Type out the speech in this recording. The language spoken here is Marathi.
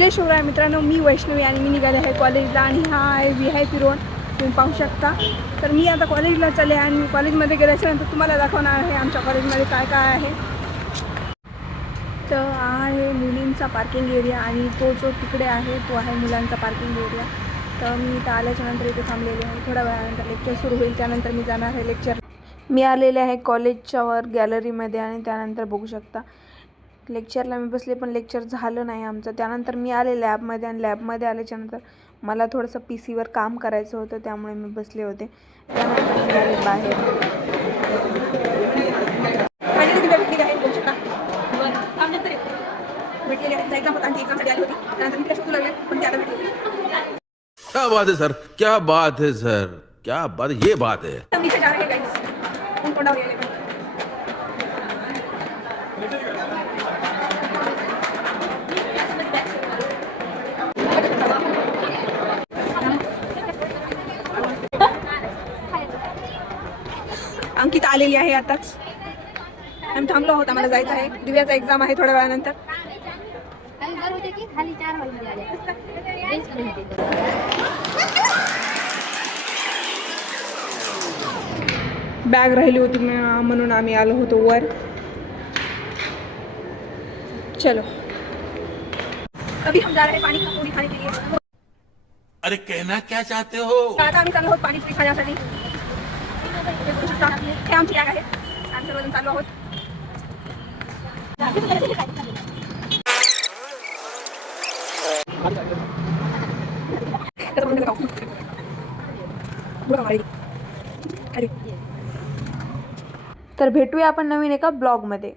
जय शिवराय मित्रांनो, मी वैष्णवी आणि मी निघाले आहे कॉलेजला आणि हा आहे VIP रोड, तुम्ही पाहू शकता. तर मी आता कॉलेजला चालले आणि कॉलेजमध्ये गेल्याच्यानंतर तुम्हाला दाखवणार आहे आमच्या कॉलेजमध्ये काय काय आहे. तर आहे मुलींचा पार्किंग एरिया आणि तो जो तिकडे आहे तो आहे मुलांचा पार्किंग एरिया. तर मी इथं आल्याच्यानंतर इथे थांबलेले आहे. थोड्या वेळानंतर लेक्चर सुरू होईल, त्यानंतर मी जाणार आहे लेक्चर. मी आलेले आहे कॉलेजच्या वर गॅलरीमध्ये आणि त्यानंतर बघू शकता लेक्चरला मी बसले, पण लेक्चर झालं नाही आमचं. त्यानंतर मी आले लॅबमध्ये आणि लॅबमध्ये आल्याच्यानंतर मला थोडंसं PC वर काम करायचं होतं, त्यामुळे मी बसले होते. त्यानंतर मी आले बाहेर. क्या बात है सर, क्या बात है सर, क्या बात, ये बात है. अंकिता आलेली आहे आताच. आम्ही थांबलो आहोत, आम्हाला जायचं आहे. दिव्याचा एक्झाम आहे थोड्या वेळानंतर. बॅग राहिली होती म्हणून आम्ही आलो होतो वर. चलो अभी हम जा रहे हैं पानी पूरी खाने के लिए. अरे कहना क्या चाहते हो. आता आम्ही चाललो आहोत पाणीपुरी खाण्यासाठी. हे आमची बॅग आहे, आम्ही सर्वजण चाललो आहोत. तर भेटूया आपण नवीन एका ब्लॉगमध्ये.